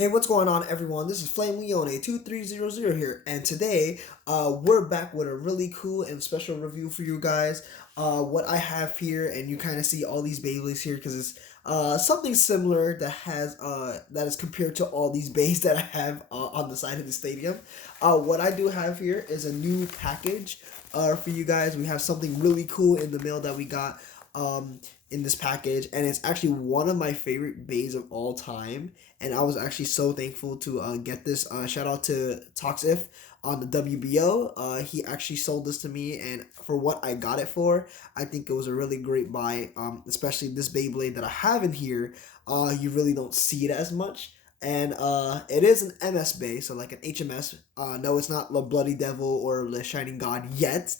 Hey, what's going on, everyone? This is Flame Leone 2300 here, and today we're back with a really cool and special review for you guys. What I have here, and you kind of see all these Beyblades here because it's something similar that is compared to all these bays that I have on the side of the stadium. What I do have here is a new package for you guys. We have something really cool in the mail that we got. In this package, and it's actually one of my favorite bays of all time, and I was actually so thankful to get this. Shout out to Toxif on the WBO. He actually sold this to me, and for what I got it for, I think it was a really great buy. Especially this Beyblade that I have in here. You really don't see it as much. And it is an MS Bay, so like an HMS. No, it's not the Bloody Devil or the Shining God yet.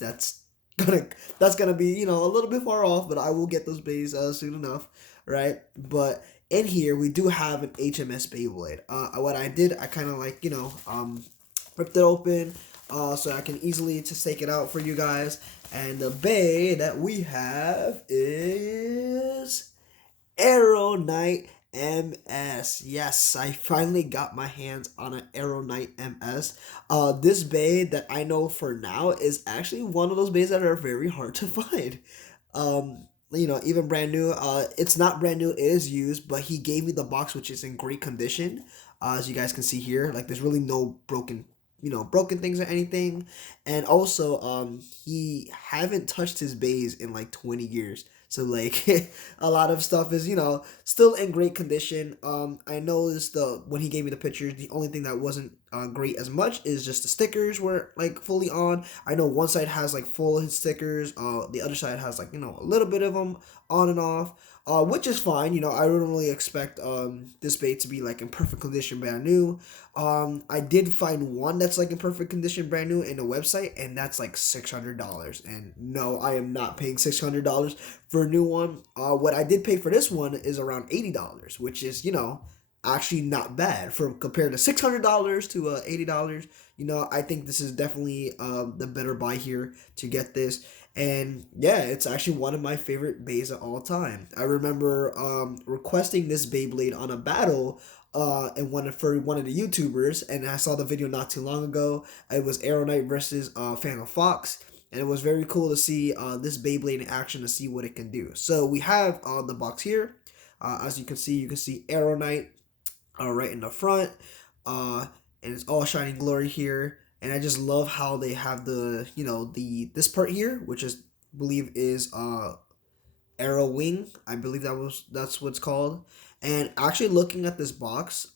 Gonna that's gonna be a little bit far off, but I will get those bays soon enough, right? But in here we do have an HMS Beyblade. What I did, I kind of ripped it open, so I can easily just take it out for you guys. And the bay that we have is Aero MS. Yes, I finally got my hands on an Aero MS. This bay that I know for now is actually one of those bays that are very hard to find. Even brand new. It's not brand new, it is used, but he gave me the box, which is in great condition. As you guys can see here, like there's really no broken things or anything. And also, he haven't touched his bays in like 20 years. So like a lot of stuff is still in great condition. I noticed when he gave me the pictures, the only thing that wasn't great as much is just the stickers were like fully on. I know one side has like full of his stickers. The other side has like a little bit of them on and off. Which is fine. I don't really expect this bait to be like in perfect condition, brand new. I did find one that's like in perfect condition, brand new, in a website, and that's like $600. And no, I am not paying $600 for a new one. What I did pay for this one is around $80, which is actually not bad for compared to $600 to $80. I think this is definitely the better buy here to get this. And yeah, it's actually one of my favorite bays of all time. I remember requesting this Beyblade on a battle for one of the YouTubers, and I saw the video not too long ago. It was Aero versus Phantom Fox, and it was very cool to see this Beyblade in action to see what it can do. So we have the box here. As you can see Aero right in the front, and it's all shining glory here. And I just love how they have this part here, which is believe is Aero wing. I believe that's what it's called. And actually looking at this box,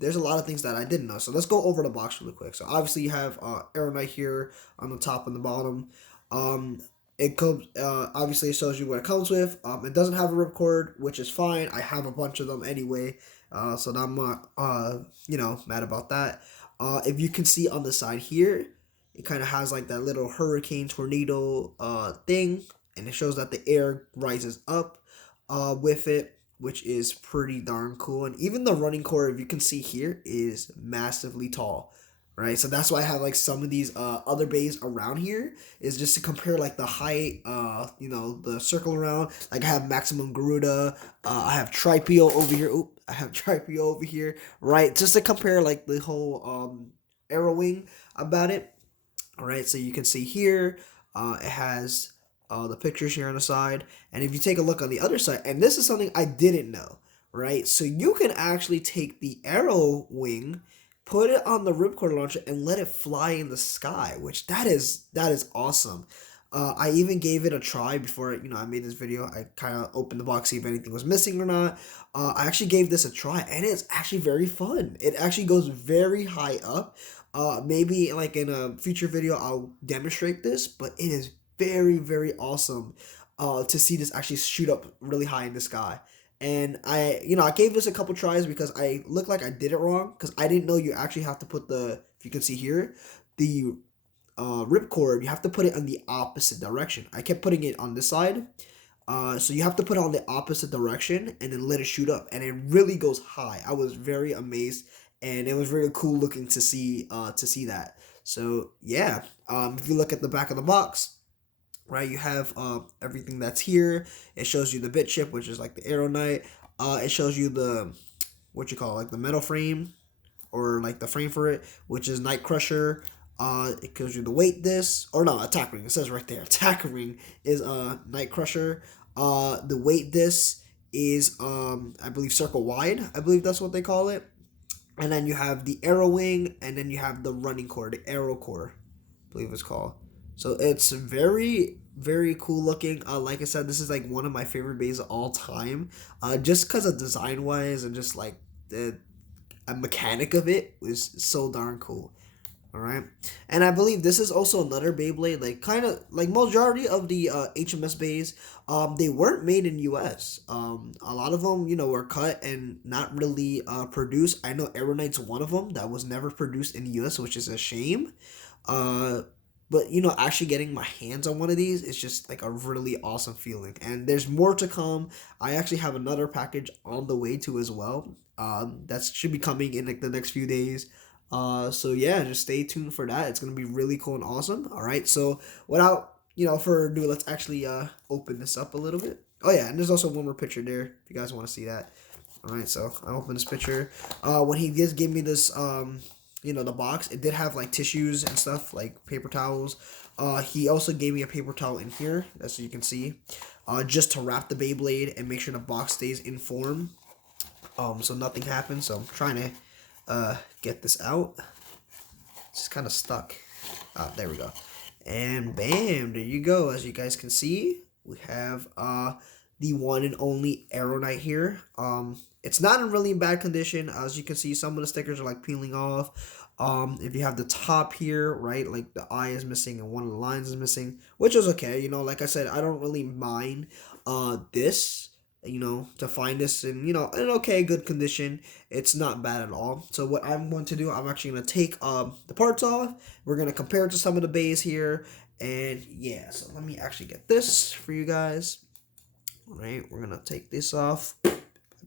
there's a lot of things that I didn't know. So let's go over the box really quick. So obviously you have Aero here on the top and the bottom. It comes obviously it shows you what it comes with. It doesn't have a ripcord, which is fine. I have a bunch of them anyway. So I'm not mad about that. If you can see on the side here, it kind of has like that little hurricane tornado thing, and it shows that the air rises up with it, which is pretty darn cool. And even the running core, if you can see here, is massively tall, right? So that's why I have like some of these other bays around here, is just to compare like the height, the circle around. Like I have Maximum Garuda, I have Tripio over here. I have Tripio over here, right? Just to compare like the whole Aero wing about it. All right, so you can see here, it has the pictures here on the side. And if you take a look on the other side, and this is something I didn't know, right? So you can actually take the Aero wing, put it on the ripcord launcher, and let it fly in the sky, which that is awesome. I even gave it a try before I made this video. I kind of opened the box, see if anything was missing or not. I actually gave this a try, and it's actually very fun. It actually goes very high up. Maybe like in a future video I'll demonstrate this, but it is very, very awesome to see this actually shoot up really high in the sky. And I gave this a couple tries because I looked like I did it wrong, because I didn't know you actually have to put if you can see here, the ripcord, you have to put it in the opposite direction. I kept putting it on this side. So you have to put it on the opposite direction and then let it shoot up, and it really goes high. I was very amazed, and it was really cool looking to see that. So yeah, if you look at the back of the box, right, you have everything that's here. It shows you the bit chip, which is like the Aero. It shows you the what you call like the metal frame, or like the frame for it, which is Night Crusher. It gives you the weight this, or no, attack ring. It says right there, attack ring is Night Crusher. The weight this is I believe circle wide. I believe that's what they call it. And then you have the Aero wing, and then you have the running core, the Aero core, I believe it's called. So it's very, very cool looking. Like I said, this is like one of my favorite bays of all time. Just because of design wise and just like the a mechanic of it was so darn cool. All right, and I believe this is also another Beyblade, like kind of like majority of the HMS bays, they weren't made in U.S. A lot of them, you know, were cut and not really produced. I know Aero Knight's one of them that was never produced in the U.S., which is a shame. Uh, but you know, actually getting my hands on one of these is just like a really awesome feeling. And there's more to come. I actually have another package on the way too as well. That should be coming in like the next few days. So yeah, just stay tuned for that. It's gonna be really cool and awesome. All right. So without further ado, let's actually open this up a little bit. Oh yeah, and there's also one more picture there if you guys want to see that. All right. So I open this picture. When he just gave me this the box, it did have like tissues and stuff like paper towels. He also gave me a paper towel in here, as you can see, just to wrap the Beyblade and make sure the box stays in form. So nothing happens. So I'm trying to get this out. It's just kind of stuck. There we go. And bam, there you go. As you guys can see, we have the one and only Aero Knight here. It's not in really bad condition. As you can see, some of the stickers are like peeling off. If you have the top here, right, like the eye is missing and one of the lines is missing, which is okay. You know, like I said, I don't really mind this, to find this in, in okay, good condition. It's not bad at all. So what I'm going to do, I'm actually going to take the parts off. We're going to compare it to some of the bays here. And yeah, so let me actually get this for you guys. All right, we're going to take this off a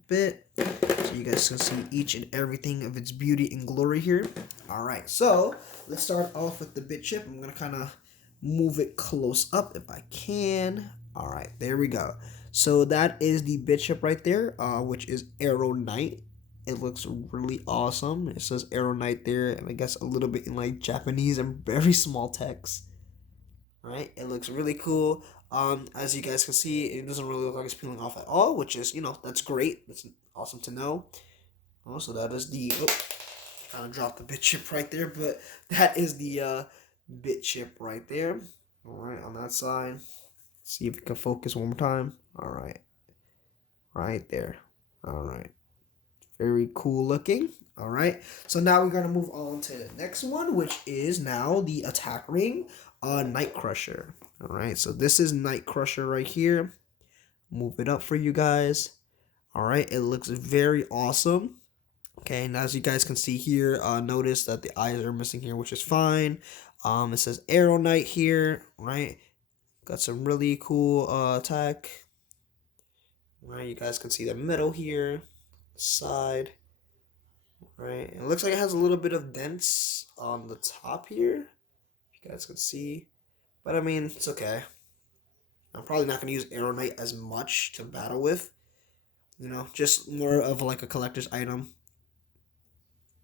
bit so you guys can see each and everything of its beauty and glory here. All right, so let's start off with the bit chip. I'm going to kind of move it close up if I can. All right, there we go. So that is the bit chip right there, which is Aero Knight. It looks really awesome. It says Aero Knight there, and I guess a little bit in like Japanese and very small text. Right? It looks really cool. As you guys can see, it doesn't really look like it's peeling off at all, which is, that's great. That's awesome to know. Also, that is the kind of dropped the bit chip right there, but that is the bit chip right there. All right, on that side. See if we can focus one more time. All right. Right there. All right. Very cool looking. All right. So now we're going to move on to the next one, which is now the attack ring, Night Crusher. All right. So this is Night Crusher right here. Move it up for you guys. All right. It looks very awesome. Okay. And as you guys can see here, notice that the eyes are missing here, which is fine. It says Aero Knight here, right? Got some really cool attack. Right, you guys can see the middle here, side. Right, it looks like it has a little bit of dents on the top here. You guys can see, but I mean, it's okay. I'm probably not gonna use Aero Knight as much to battle with. Just more of like a collector's item.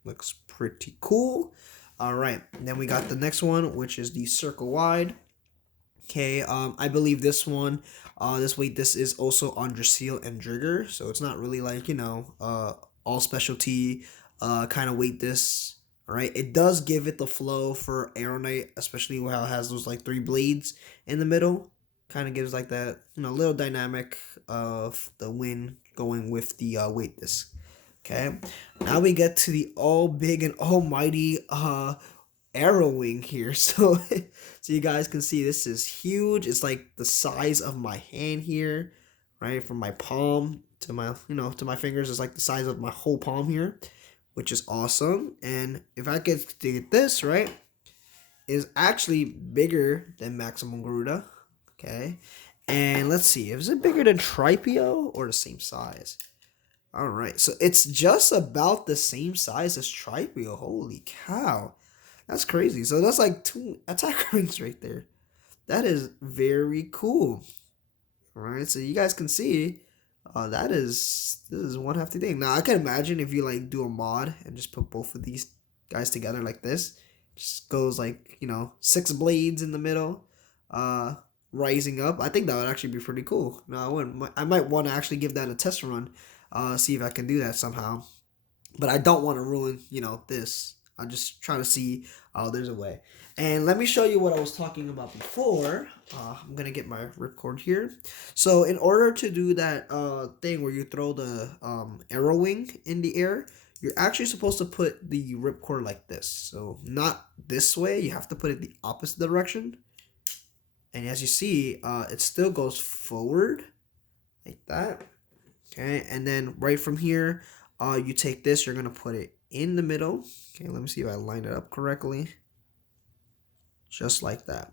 Looks pretty cool. All right, and then we got the next one, which is the circle wide. Okay, I believe this one, this is on under seal and trigger, so it's not really like, all specialty, kind of weight this, all right? It does give it the flow for Aero Knight, especially how it has those, like, 3 blades in the middle, kind of gives, like, that, little dynamic of the wind going with the weight this, okay? Now we get to the all big and almighty, Aero wing here. So you guys can see this is huge. It's like the size of my hand here, right? From my palm to my to my fingers is like the size of my whole palm here, which is awesome. And if I get to get this right, is actually bigger than Maximum Garuda. Okay, and let's see, is it bigger than Tripio or the same size? All right, so it's just about the same size as Tripio. Holy cow. That's crazy. So that's like 2 attack rings right there. That is very cool. All right, so you guys can see This is one hefty thing. Now I can imagine if you like do a mod and just put both of these guys together like this, just goes like, you know, 6 blades in the middle, uh, rising up. I think that would actually be pretty cool. No, I wouldn't. I might want to actually give that a test run, see if I can do that somehow. But I don't want to ruin, you know, this. I'm just trying to see, there's a way. And let me show you what I was talking about before. I'm gonna get my ripcord here. So in order to do that thing where you throw the arrow wing in the air, you're actually supposed to put the ripcord like this. So not this way. You have to put it the opposite direction. And as you see, it still goes forward like that. Okay, and then right from here, you take this, you're gonna put it in the middle. Okay, let me see if I lined it up correctly. Just like that.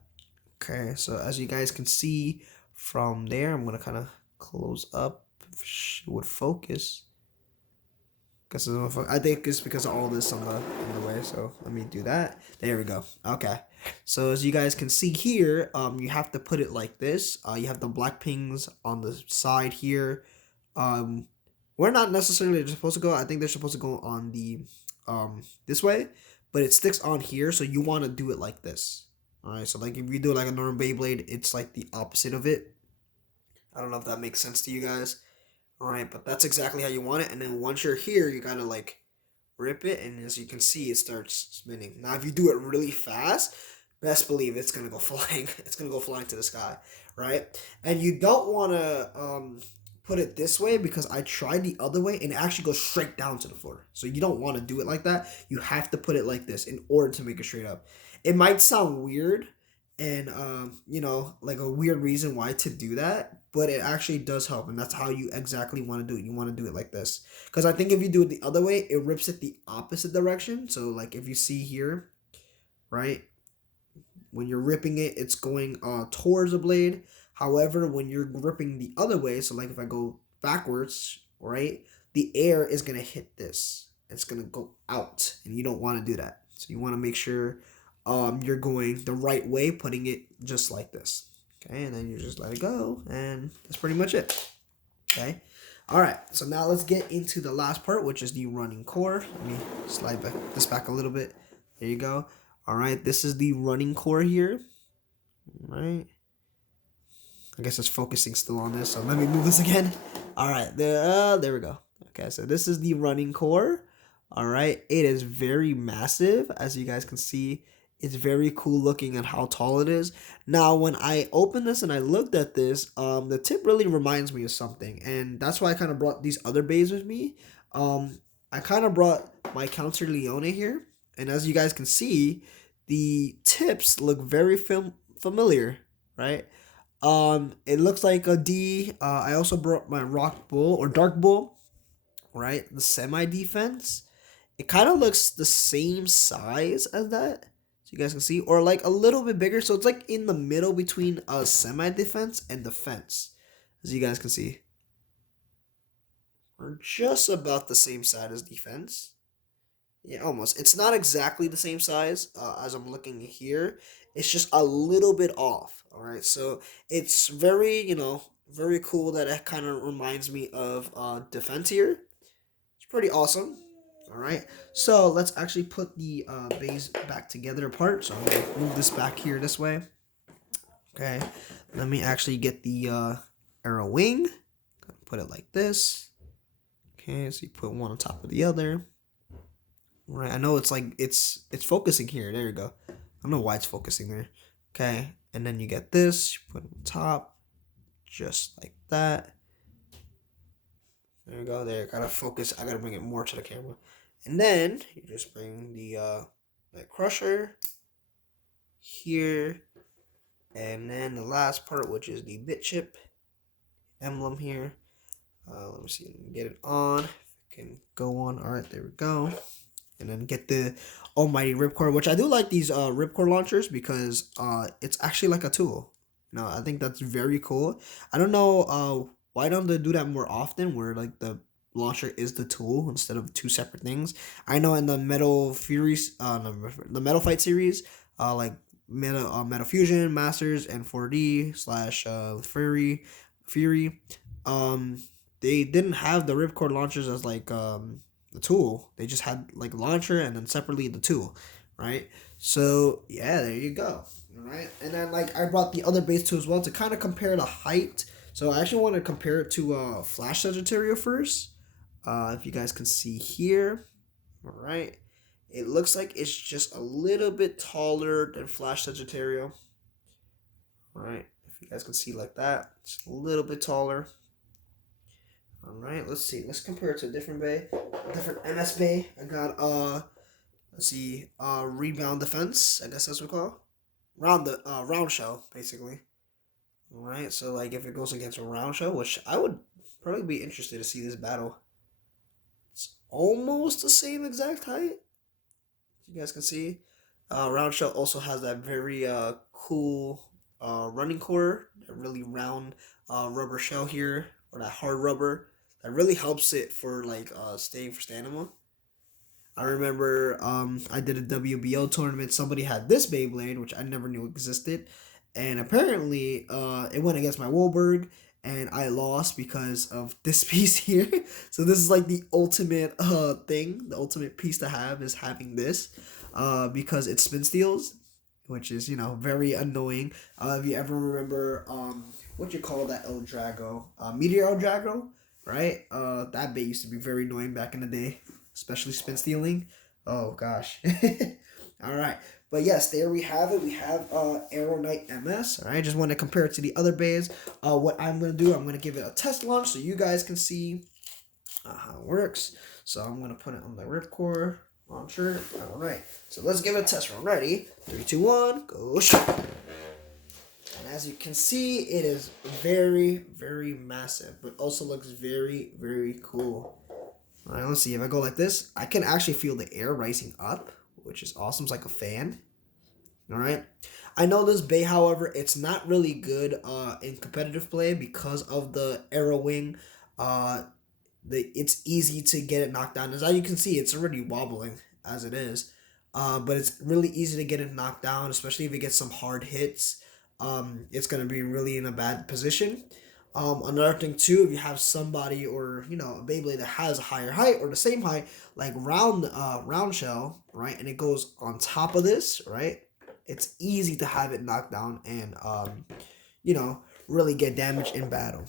Okay, so as you guys can see from there, I'm gonna kind of close up if it would focus. I think it's because of all this on the way, so let me do that. There we go. Okay, so as you guys can see here, you have to put it like this. You have the black pings on the side here. Where not necessarily they're supposed to go. I think they're supposed to go on the this way, but it sticks on here, so you want to do it like this. All right, so like if you do like a normal Beyblade, it's like the opposite of it. I don't know if that makes sense to you guys. All right, but that's exactly how you want it. And then once you're here, you gotta like rip it, and as you can see, it starts spinning. Now, if you do it really fast, best believe it's gonna go flying. It's gonna go flying to the sky, right? And you don't want to put it this way because I tried the other way and it actually goes straight down to the floor. So you don't want to do it like that. You have to put it like this in order to make it straight up. It might sound weird, and you know, like a weird reason why to do that, but it actually does help, and that's how you exactly want to do it. You want to do it like this, because I think if you do it the other way, it rips it the opposite direction. So like if you see here, right, when you're ripping it, it's going towards the blade. However, when you're ripping the other way, so like if I go backwards, right, the air is gonna hit this. It's gonna go out, and you don't want to do that. So you want to make sure you're going the right way, putting it just like this. Okay, and then you just let it go, and that's pretty much it. Okay, all right. So now let's get into the last part, which is the running core. Let me slide this back a little bit. There you go. All right, this is the running core here. All right. I guess it's focusing still on this, so let me move this again. All right, there we go. Okay, so this is the running core. All right, it is very massive, as you guys can see. It's very cool looking at how tall it is. Now, when I opened this and I looked at this, the tip really reminds me of something, and that's why I kind of brought these other bays with me. I kind of brought my Counter Leone here, and as you guys can see, the tips look very familiar, right? It looks like a D. I also brought my Rock Bull or Dark Bull, right? The semi defense. It kind of looks the same size as that, so you guys can see, or like a little bit bigger. So it's like in the middle between a semi defense and defense, as you guys can see. We're just about the same size as defense. Yeah, almost. It's not exactly the same size as I'm looking here. It's just a little bit off. All right, so it's very, you know, very cool that it kind of reminds me of defense here. It's pretty awesome. All right, so let's actually put the bays back together apart. So I'm gonna move this back here this way. Okay, let me actually get the arrow wing. Put it like this. Okay, so you put one on top of the other. Right, I know it's like it's focusing here. There you go. I don't know why it's focusing there. Okay, and then you get this. You put it on top, just like that. There you go. There, gotta focus. I gotta bring it more to the camera, and then you just bring the crusher here, and then the last part, which is the bit chip emblem here. Let me see. Let me get it on. If it can go on. All right, there we go. And then get the almighty ripcord, which I do like these ripcord launchers because it's actually like a tool. You know, I think that's very cool. I don't know why don't they do that more often, where like the launcher is the tool instead of two separate things. I know in the Metal Furies, no, the Metal Fight series, like Metal Fusion Masters and 4D slash Fury, they didn't have the ripcord launchers as like the tool. They just had like launcher and then separately the tool, right? So yeah, there you go. All right, and then like I brought the other base too as well to kind of compare the height. So I actually want to compare it to Flash Sagittario first. If you guys can see here, all right, it looks like it's just a little bit taller than Flash Sagittario. All right, if you guys can see like that, it's a little bit taller. All right, let's see. Let's compare it to a different bay, a different MS bay. I got let's see, rebound defense. I guess that's what we call it. Round shell basically. All right, so like if it goes against a round shell, which I would probably be interested to see this battle. It's almost the same exact height. You guys can see. Round shell also has that very cool running core, that really round rubber shell here, or that hard rubber that really helps it for like staying for stamina. I remember I did a WBO tournament. Somebody had this Beyblade, which I never knew existed, and apparently it went against my Wolberg, and I lost because of this piece here. So this is like the ultimate thing. The ultimate piece to have is having this, because it spin steals, which is very annoying. If you ever remember what you call that El Drago, Meteor El Drago, right? That bait used to be very annoying back in the day, especially spin stealing. Oh gosh. All right. But yes, there we have it. We have Aero Knight MS. All right, just want to compare it to the other bays. What I'm going to do, I'm going to give it a test launch so you guys can see how it works. So I'm going to put it on the ripcord launcher. All right, so let's give it a test run. Ready? 3, 2, 1, go. And as you can see, it is very, very massive, but also looks very, very cool. All right, let's see. If I go like this, I can actually feel the air rising up, which is awesome. It's like a fan. All right. I know this bay, however, it's not really good in competitive play because of the Aero wing. It's easy to get it knocked down. As you can see, it's already wobbling as it is. But it's really easy to get it knocked down, especially if it gets some hard hits. It's going to be really in a bad position. Another thing too, if you have somebody or a Beyblade that has a higher height or the same height, like round shell, right, and it goes on top of this, right, it's easy to have it knocked down and really get damaged in battle.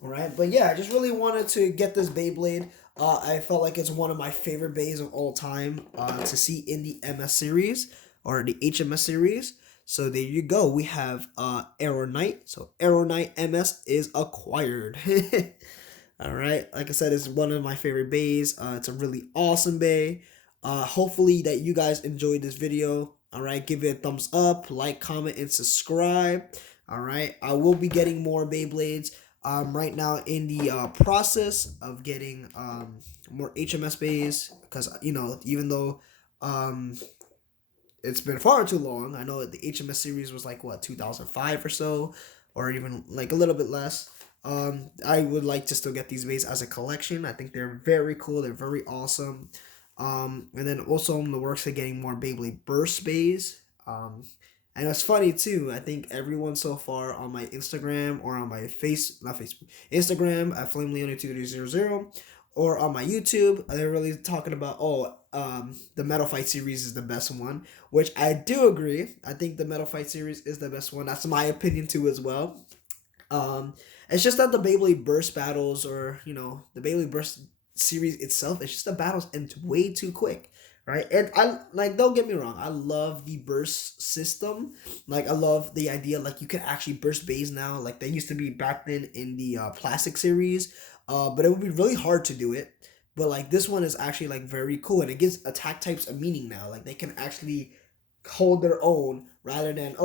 All right, but yeah, I just really wanted to get this Beyblade. I felt like it's one of my favorite bays of all time to see in the MS series or the HMS series. So there you go. We have Aero Knight. So Aero Knight MS is acquired. All right. Like I said, it's one of my favorite bays. It's a really awesome bay. Hopefully that you guys enjoyed this video. All right. Give it a thumbs up, like, comment, and subscribe. All right. I will be getting more Beyblades. Right now in the process of getting more HMS bays because even though it's been far too long. I know the HMS series was like 2005 or so, or even like a little bit less. I would like to still get these bays as a collection. I think they're very cool. They're very awesome. And then also in the works of getting more Beyblade Burst bays. And it's funny too. I think everyone so far on my Instagram or on my Instagram at FlameLeone2300 or on my YouTube, they're really talking about the Metal Fight series is the best one, which I do agree. I think the Metal Fight series is the best one. That's my opinion too as well. It's just that the Beyblade Burst battles or the Beyblade Burst series itself, it's just the battles end way too quick. Right, and don't get me wrong, I love the burst system. Like I love the idea like you can actually burst bays now, like they used to be back then in the plastic series. But it would be really hard to do it. But like this one is actually like very cool, and it gives attack types a meaning now. Like they can actually hold their own rather than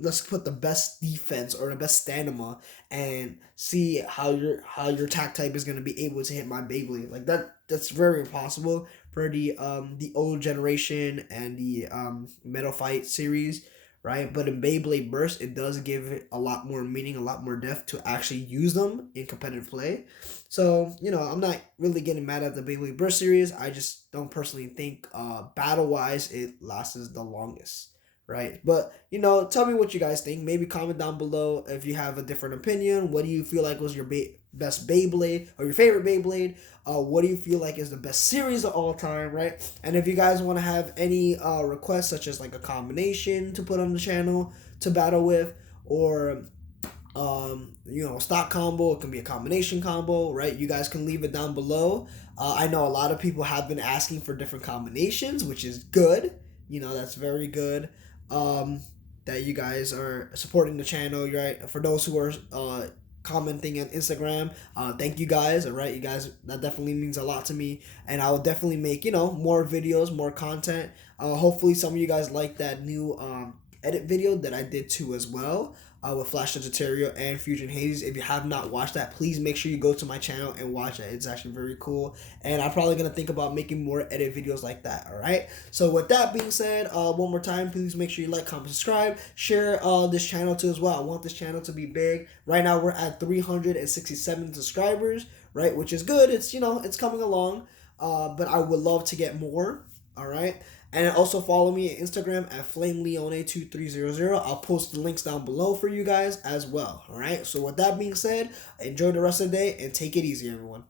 let's put the best defense or the best stamina and see how your attack type is gonna be able to hit my Beyblade. Like that's very impossible for the old generation and the Metal Fight series, right? But in Beyblade Burst, it does give it a lot more meaning, a lot more depth to actually use them in competitive play. So, I'm not really getting mad at the Beyblade Burst series. I just don't personally think battle-wise it lasts the longest, right? But tell me what you guys think. Maybe comment down below if you have a different opinion. What do you feel like was your best Beyblade or your favorite Beyblade? What do you feel like is the best series of all time, right? And if you guys want to have any requests, such as like a combination to put on the channel to battle with, or stock combo, it can be a combination combo, right? You guys can leave it down below. I know a lot of people have been asking for different combinations, which is good. That's very good. That you guys are supporting the channel, right? For those who are commenting on Instagram, thank you guys. All right, you guys, that definitely means a lot to me, and I will definitely make more videos, more content. Hopefully some of you guys like that new edit video that I did too as well, with Flash Sagittario and Fusion Hades. If you have not watched that, please make sure you go to my channel and watch it. It's actually very cool, and I'm probably gonna think about making more edit videos like that. All right, so with that being said, one more time, please make sure you like, comment, subscribe, share this channel too as well. I want this channel to be big. Right now we're at 367 subscribers, right, which is good. It's it's coming along, but I would love to get more. All right. And also follow me on Instagram at FlameLeone2300. I'll post the links down below for you guys as well. All right. So with that being said, enjoy the rest of the day and take it easy, everyone.